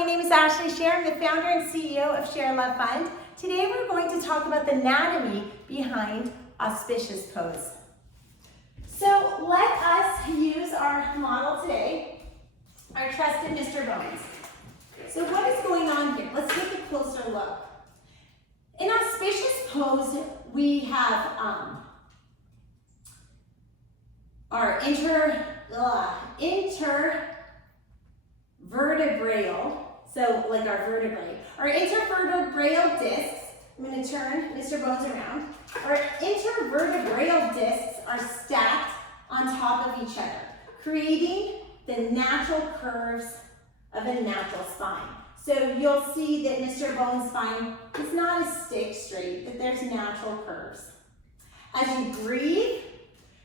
my name is Ashley Scher. I'm the founder and CEO of ShareLove.Fund. Today we're going to talk about the anatomy behind Auspicious pose. So let us use our model today, our trusted Mr. Bones. So what is going on here? Let's take a closer look. In Auspicious pose, we have our intervertebral, so like our vertebrae. Our intervertebral discs, I'm going to turn Mr. Bones around. Our intervertebral discs are stacked on top of each other, creating the natural curves of a natural spine. So you'll see that Mr. Bones' spine is not as stick straight, but there's natural curves. As you breathe,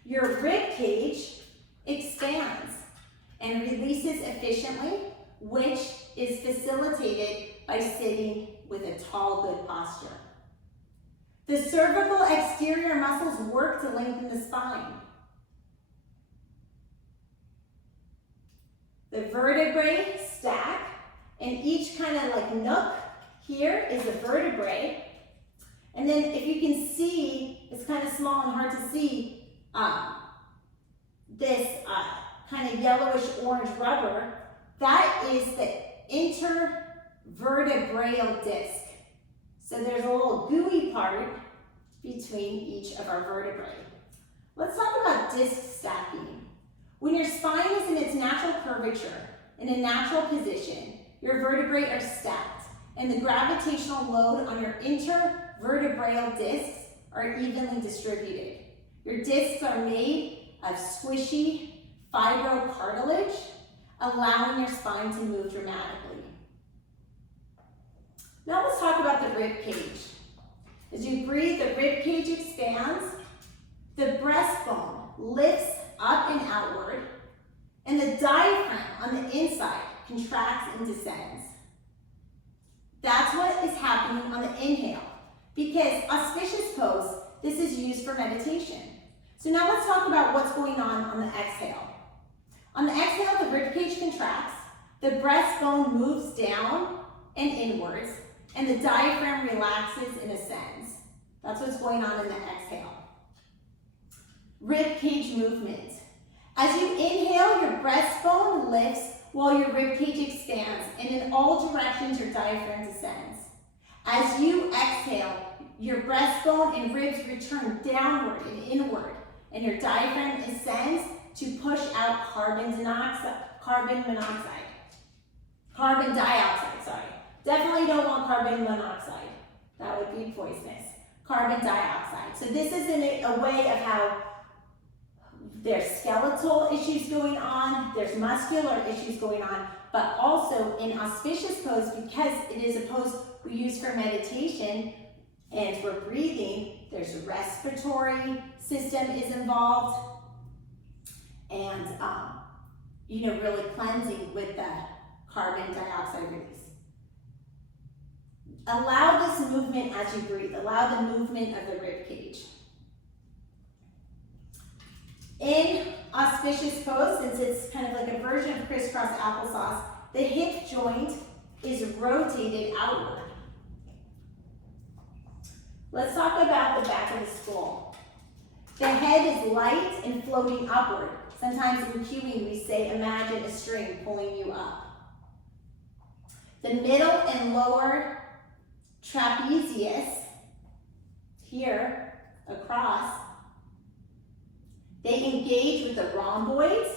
your rib cage expands and releases efficiently, which is facilitated by sitting with a tall, good posture. The cervical exterior muscles work to lengthen the spine. The vertebrae stack, and each kind of like nook here is the vertebrae. And then if you can see, it's kind of small and hard to see, this kind of yellowish orange rubber, that is the intervertebral disc. So there's a little gooey part between each of our vertebrae. Let's talk about disc stacking. When your spine is in its natural curvature, in a natural position, your vertebrae are stacked, and the gravitational load on your intervertebral discs are evenly distributed. Your discs are made of squishy fibrocartilage, allowing your spine to move dramatically. Now let's talk about the rib cage. As you breathe, the rib cage expands, the breastbone lifts up and outward, and the diaphragm on the inside contracts and descends. That's what is happening on the inhale, because Auspicious pose, this is used for meditation. So now let's talk about what's going on the exhale. On the exhale, the rib cage contracts, the breastbone moves down and inwards, and the diaphragm relaxes and ascends. That's what's going on in the exhale. Rib cage movement. As you inhale, your breastbone lifts while your rib cage expands, and in all directions, your diaphragm descends. As you exhale, your breastbone and ribs return downward and inward, and your diaphragm ascends to push out carbon dioxide, sorry. Definitely don't want carbon monoxide. That would be poisonous. Carbon dioxide. So this is a way of how there's skeletal issues going on, there's muscular issues going on, but also in Auspicious pose, because it is a pose we use for meditation and for breathing, there's a respiratory system is involved, and really cleansing with the carbon dioxide release. Allow this movement as you breathe. Allow the movement of the rib cage. In Auspicious pose, since it's kind of like a version of crisscross applesauce, the hip joint is rotated outward. Let's talk about the back of the skull. The head is light and floating upward. Sometimes in cueing we say, imagine a string pulling you up. The middle and lower trapezius, here across, they engage with the rhomboids,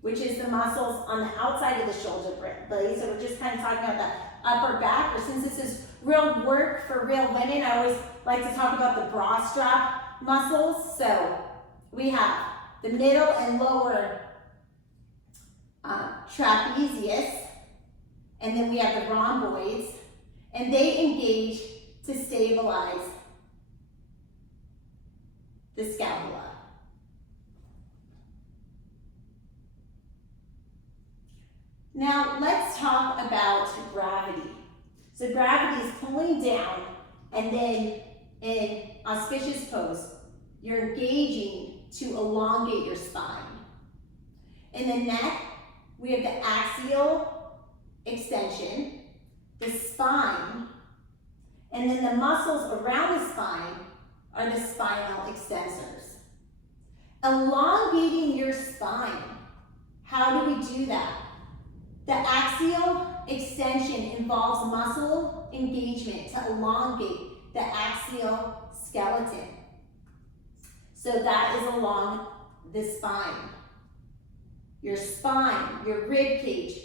which is the muscles on the outside of the shoulder blades. So we're just kind of talking about the upper back, or since this is real work for real women, I always like to talk about the bra strap muscles. So we have the middle and lower trapezius, and then we have the rhomboids, and they engage to stabilize the scapula. Now let's talk about gravity. So gravity is pulling down, and then in Auspicious pose, you're engaging to elongate your spine. In the neck, we have the axial extension, the spine, and then the muscles around the spine are the spinal extensors. Elongating your spine. How do we do that? The axial extension involves muscle engagement to elongate the axial skeleton. So that is along the spine. Your spine, your rib cage,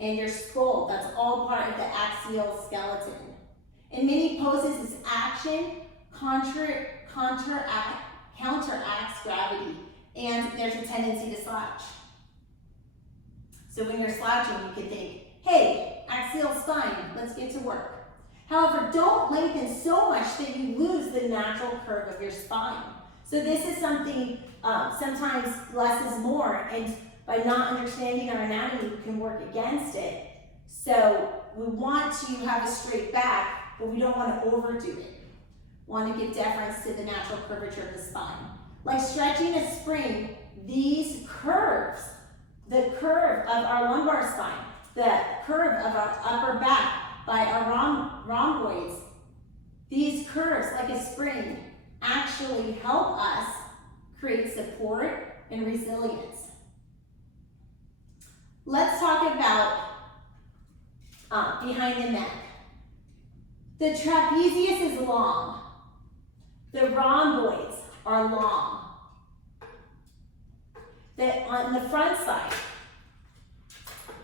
and your skull, that's all part of the axial skeleton. In many poses, this action counteracts gravity, and there's a tendency to slouch. So when you're slouching, you can think, hey, axial spine, let's get to work. However, don't lengthen so much that you lose the natural curve of your spine. So this is something, sometimes less is more, and by not understanding our anatomy, we can work against it. So we want to have a straight back, but we don't want to overdo it. We want to give deference to the natural curvature of the spine. Like stretching a spring, these curves, the curve of our lumbar spine, the curve of our upper back by our rhomboids, these curves, like a spring, actually help us create support and resilience. Let's talk about behind the neck. The trapezius is long. The rhomboids are long. On the front side,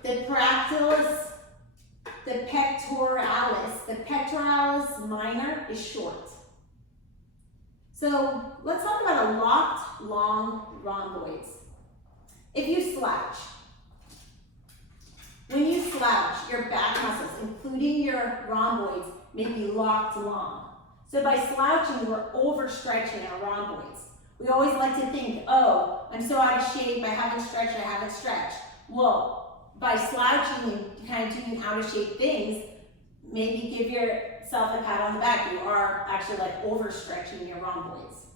the pectoralis minor is short. So let's talk about a locked, long rhomboids. If you slouch, when you slouch, your back muscles, including your rhomboids, may be locked long. So by slouching, we're overstretching our rhomboids. We always like to think, oh, I'm so out of shape, I haven't stretched. Well, by slouching and kind of doing out of shape things, maybe give yourself a pat on the back. You are actually like overstretching your rhomboids.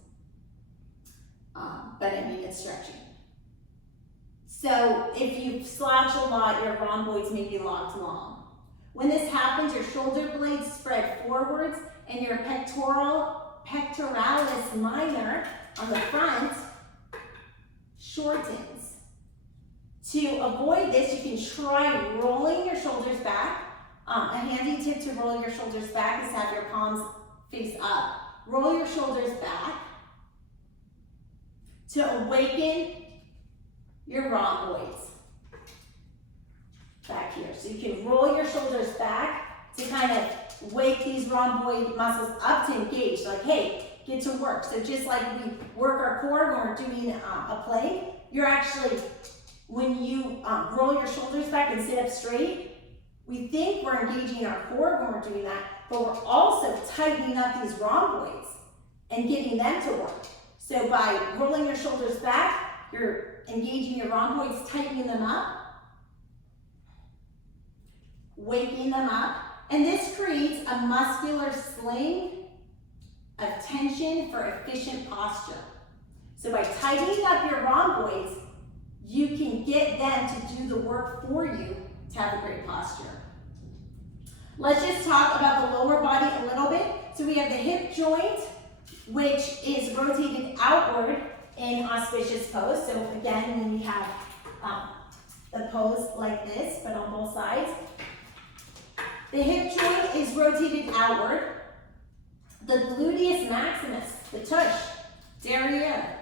But I mean, it's stretching. So if you slouch a lot, your rhomboids may be locked long. When this happens, your shoulder blades spread forwards and your pectoralis minor on the front shortens. To avoid this, you can try rolling your shoulders back. A handy tip to roll your shoulders back is to have your palms face up. Roll your shoulders back to awaken your rhomboids back here. So you can roll your shoulders back to kind of wake these rhomboid muscles up to engage. Like, hey, get to work. So just like we work our core when we're doing a plank, you're actually, when you roll your shoulders back and sit up straight, we think we're engaging our core when we're doing that, but we're also tightening up these rhomboids and getting them to work. So by rolling your shoulders back, you're engaging your rhomboids, tightening them up, waking them up, and this creates a muscular sling of tension for efficient posture. So by tightening up your rhomboids, you can get them to do the work for you to have a great posture. Let's just talk about the lower body a little bit. So we have the hip joint, which is rotated outward in auspicious pose. So again, when we have the pose like this, but on both sides. The hip joint is rotated outward. The gluteus maximus, the tush, derriere,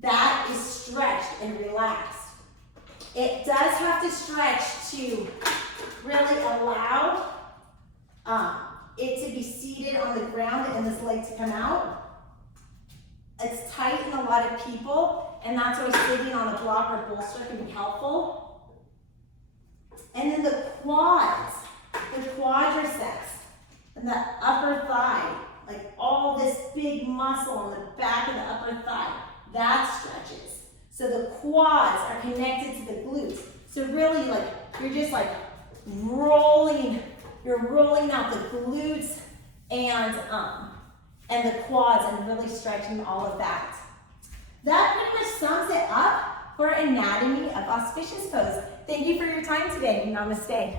that is stretched and relaxed. It does have to stretch to really allow it to be seated on the ground and this leg to come out. It's tight in a lot of people, and that's why sitting on a block or bolster can be helpful. And then the quads, the quadriceps, and the upper thigh, like all this big muscle on the back of the upper thigh, that stretches. So the quads are connected to the glutes. So really, like, you're just like rolling, you're rolling out the glutes and the quads and really stretching all of that. That pretty much sums it up, for Anatomy of Auspicious Pose. Thank you for your time today. Namaste.